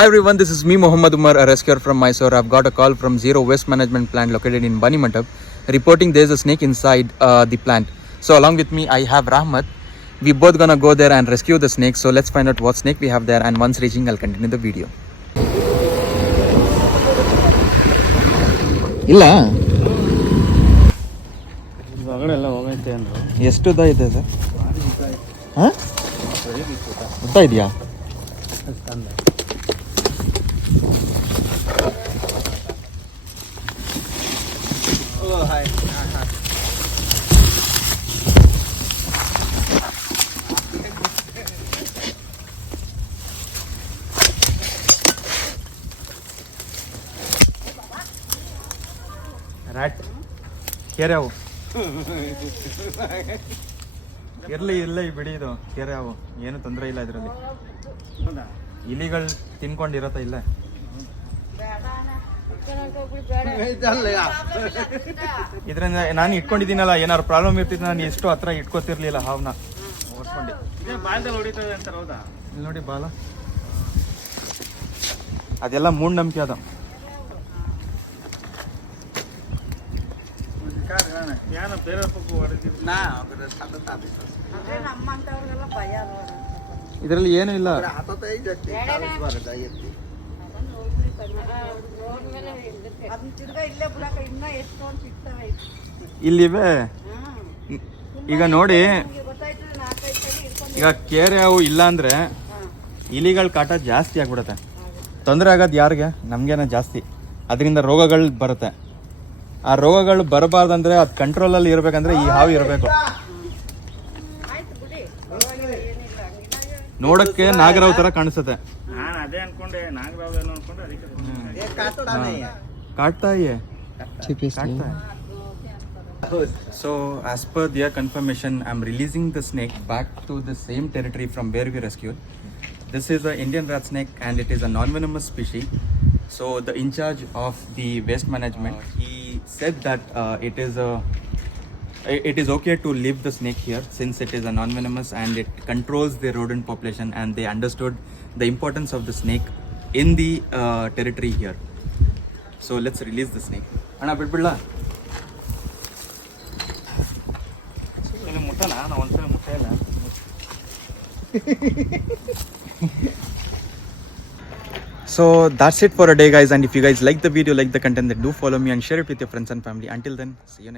Hi everyone, this is me Muhammad Umar, a rescuer from Mysore. I've got a call from Zero Waste Management Plant located in Banimantap, reporting there's a snake inside the plant. So along with me I have Rahmat. We both gonna go there and rescue the snake. So let's find out what snake we have there, and once reaching I'll continue the video. ಇಲ್ಲ ಎಷ್ಟು ಉದ್ದ ಇದೆ sir? ಹಾಂ, ಉದ್ದ ಇದೆಯಾ? Rat ಕೆರೆವು ಇರಲಿ ಬಿಡಿ, ಇದು ಕೆರೆವು ಏನು ತೊಂದರೆ ಇಲ್ಲ. ಇದರಲ್ಲಿ ಇಲಿಗಳು ತಿನ್ಕೊಂಡಿರತ್ತ ಇಲ್ಲ. ಇದರಿಂದ ನಾನು ಇಟ್ಕೊಂಡಿದ್ದೀನಲ್ಲ, ಏನಾದ್ರು ಪ್ರಾಬ್ಲಮ್ ಇರ್ತಿದ್ದು ನಾನು ಎಷ್ಟು ಹತ್ರ ಇಟ್ಕೋತಿರ್ಲಿಲ್ಲ ಹಾವನ್ನ ಓಡಿಸ್ಕೊಂಡು. ಇಲ್ಲಿ ನೋಡಿ ಬಾಲ, ಅದೆಲ್ಲ ಮೂಢನಂಬಿಕೆ ಅದ. ಇದರಲ್ಲಿ ಏನು ಇಲ್ಲ. ಇಲ್ಲಿವೆ ಈಗ ನೋಡಿ, ಈಗ ಕೇರೆ ಅವು ಇಲ್ಲ ಅಂದ್ರೆ ಇಲಿಗಳ ಕಾಟ ಜಾಸ್ತಿ ಆಗ್ಬಿಡುತ್ತೆ. ತೊಂದರೆ ಆಗೋದು ಯಾರಿಗೆ? ನಮ್ಗೇನ ಜಾಸ್ತಿ. ಅದರಿಂದ ರೋಗಗಳು ಬರುತ್ತೆ. ಆ ರೋಗಗಳು ಬರಬಾರ್ದಂದ್ರೆ ಅದು ಕಂಟ್ರೋಲಲ್ಲಿ ಇರಬೇಕಂದ್ರೆ ಈ ಹಾವು ಇರಬೇಕು. ನೋಡಕ್ಕೆ ನಾಗರಾವ್ ತರ ಕಾಣಿಸುತ್ತೆ. ಕಾಟ್ತಾ ಇದೆ. So as per their confirmation, I'm releasing the snake back to the same territory from where we rescued. This is an Indian rat snake and it is a non-venomous species. So the in charge of the waste management, he said that it is okay to leave the snake here since it is a non-venomous and it controls the rodent population, and they understood the importance of the snake in the territory here. So let's release the snake. Anna bidbilla ini mutana na onse mutela. So that's it for a day guys, and if you guys like the video, like the content, then do follow me and share it with your friends and family. Until then, see you next time.